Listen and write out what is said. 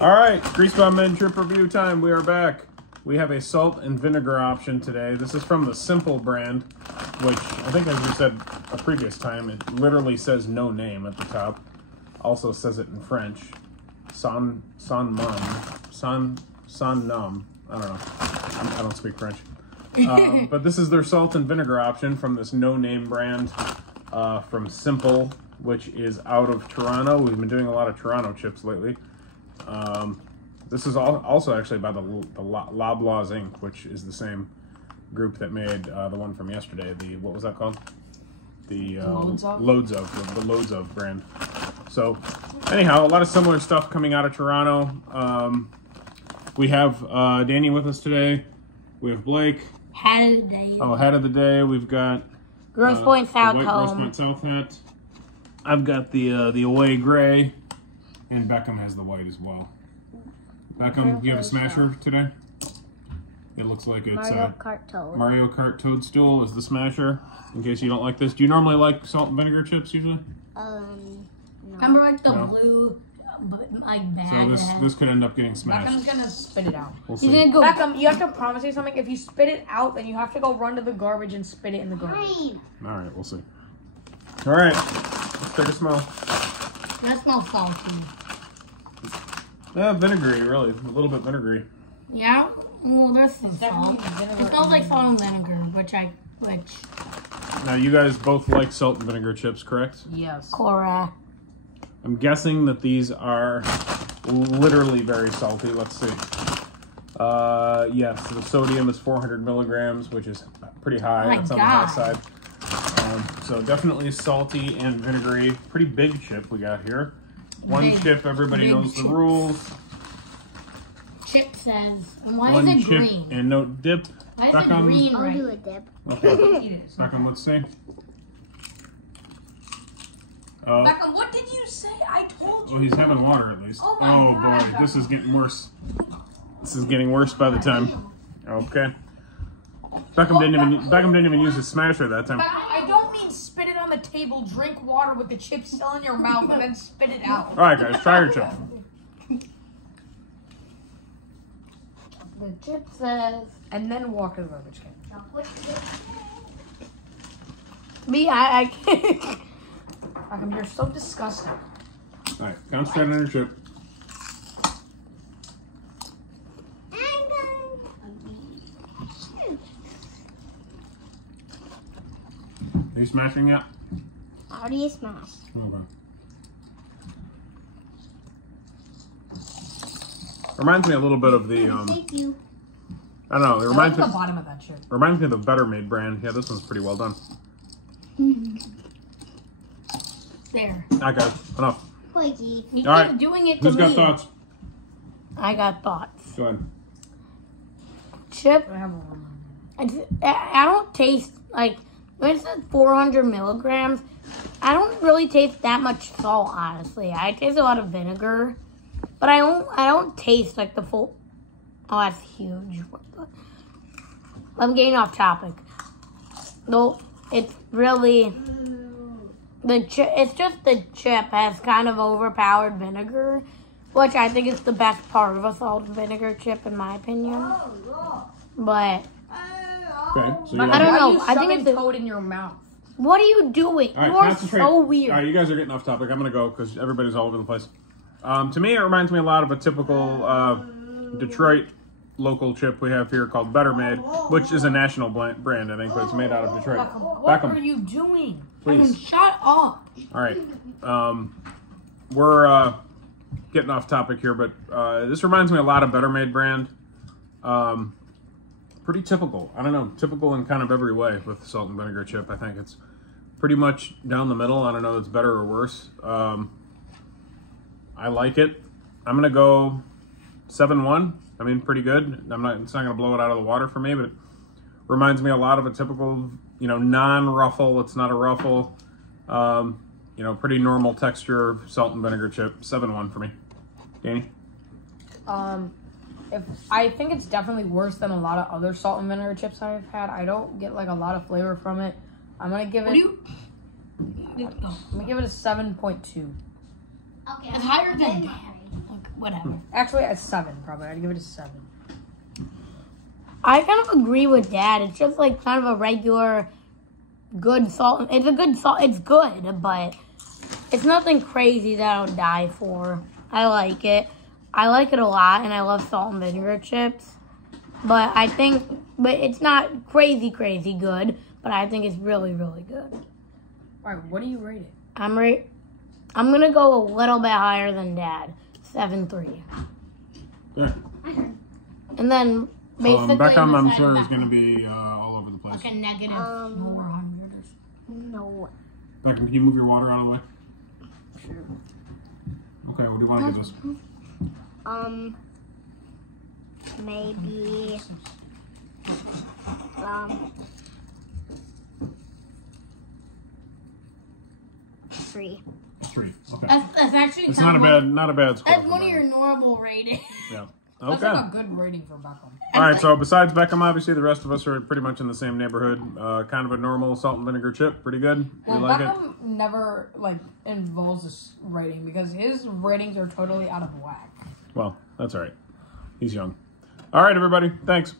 All right, Griesbaum Men trip review time. We are back. We have a salt and vinegar option today. This is from the Simple brand, which I think, as we said a previous time, it literally says no name at the top. Also says it in French. San Num. I don't know. I don't speak French. But this is their salt and vinegar option from this no-name brand from Simple, which is out of Toronto. We've been doing a lot of Toronto chips lately. This is also actually by the Loblaws Inc., which is the same group that made the one from yesterday. What was that called? The Loads of brand. So anyhow, a lot of similar stuff coming out of Toronto. We have Danny with us today. We have Blake. Hat of the day. Oh, hat of the day. We've got Grosse Pointe South Grosse home. Pointe South hat. I've got the away gray, and Beckham has the white as well. Beckham, you have a smasher today? It looks like it's Mario Kart Toad. Mario Kart Toadstool is the smasher. In case you don't like this, do you normally like salt and vinegar chips usually? No. Remember like the blue bag? So this could end up getting smashed. Beckham's gonna spit it out. We'll see. He's gonna go. Beckham, you have to promise me something. If you spit it out, then you have to go run to the garbage and spit it in the garbage. All right, we'll see. All right, let's take a smell. That smells salty. Yeah, vinegary, really. A little bit vinegary. Yeah? Well, there's some salt. It smells like salt and vinegar, which Now, you guys both like salt and vinegar chips, correct? Yes. Cora. I'm guessing that these are literally very salty. Let's see. Yes, the sodium is 400 milligrams, which is pretty high. Oh my That's on the high side. So definitely salty and vinegary. Pretty big chip we got here. One chip, everybody knows the rules. Chip says, and why One is it chip green? and no dip. Why is it green? I'll do a dip. Okay. Eat it. Beckham, let's see. Beckham, what did you say? I told you. Well, he's having water at least. Oh my God. Boy, this is getting worse. This is getting worse by the time. Okay. Beckham didn't even use his smasher that time. Beckham, I don't mean spit it on the table. Drink water with the chip still in your mouth and then spit it out. All right, guys, try your chip. The chip says, And then walk to the garbage can. me, I can't. Beckham, you're so disgusting. All right, concentrate on your chip. Are you smashing yet? How do you smash? Okay. Reminds me a little bit of the Thank you. I don't know. It I like reminds the me. bottom of that chip. Reminds me of the Better Made brand. Yeah, this one's pretty well done. There. All right, guys, enough. Quickie. You All right. keep doing it to Who's me. got thoughts? I got thoughts. Go ahead. Chip, I have one. I don't taste, like, when it says 400 milligrams, I don't really taste that much salt, honestly. I taste a lot of vinegar, but I don't taste, like, the full, oh, that's huge. I'm getting off topic. No, it's really, it's just the chip has kind of overpowered vinegar, which I think is the best part of a salt and vinegar chip, in my opinion. But Okay. So you I don't like- know. I think it's it's toad in your mouth. what are you doing? All right, You are concentrate. so weird. All right, you guys are getting off topic. I'm gonna go because everybody's all over the place. To me, it reminds me a lot of a typical Detroit local chip we have here called Better Made, which is a national brand, I think, but it's made out of Detroit. What are you doing? Please. Shut up. All right. We're getting off topic here, but this reminds me a lot of Better Made brand. Pretty typical. I don't know, typical in kind of every way with salt and vinegar chip. I think it's pretty much down the middle. I don't know if it's better or worse. I like it. I'm going to go 7-1. I mean, pretty good. It's not going to blow it out of the water for me, but it reminds me a lot of a typical, non-ruffle. It's not a ruffle. Pretty normal texture of salt and vinegar chip. 7-1 for me. Danny? I think it's definitely worse than a lot of other salt and vinegar chips I've had. I don't get like a lot of flavor from it. I'm gonna give it. I'm gonna give it a 7.2. Okay. It's higher than whatever. Actually, a 7 probably. I'd give it a 7. I kind of agree with Dad. It's just like kind of a regular, good salt. It's a good salt. It's good, but it's nothing crazy that I would die for. I like it. I like it a lot, and I love salt and vinegar chips. But it's not crazy good. But I think it's really, really good. All right, what do you rate it? I'm gonna go a little bit higher than Dad, 7.3. Yeah. And then basically, Beckham, I'm sure, is going to be all over the place. like a negative 400 or something. No. Beckham, can you move your water out of the way? Sure. Okay, what do you want to give this? Maybe. 3. 3. Okay. That's actually It's kind not of a bad score. That's for one of Beckham. your normal ratings. Yeah. That's Okay. like a good rating for Beckham. All right. So besides Beckham, obviously the rest of us are pretty much in the same neighborhood. Kind of a normal salt and vinegar chip. Pretty good. Well, We like it. Beckham never involves this rating because his ratings are totally out of whack. Well, that's all right. He's young. All right, everybody. Thanks.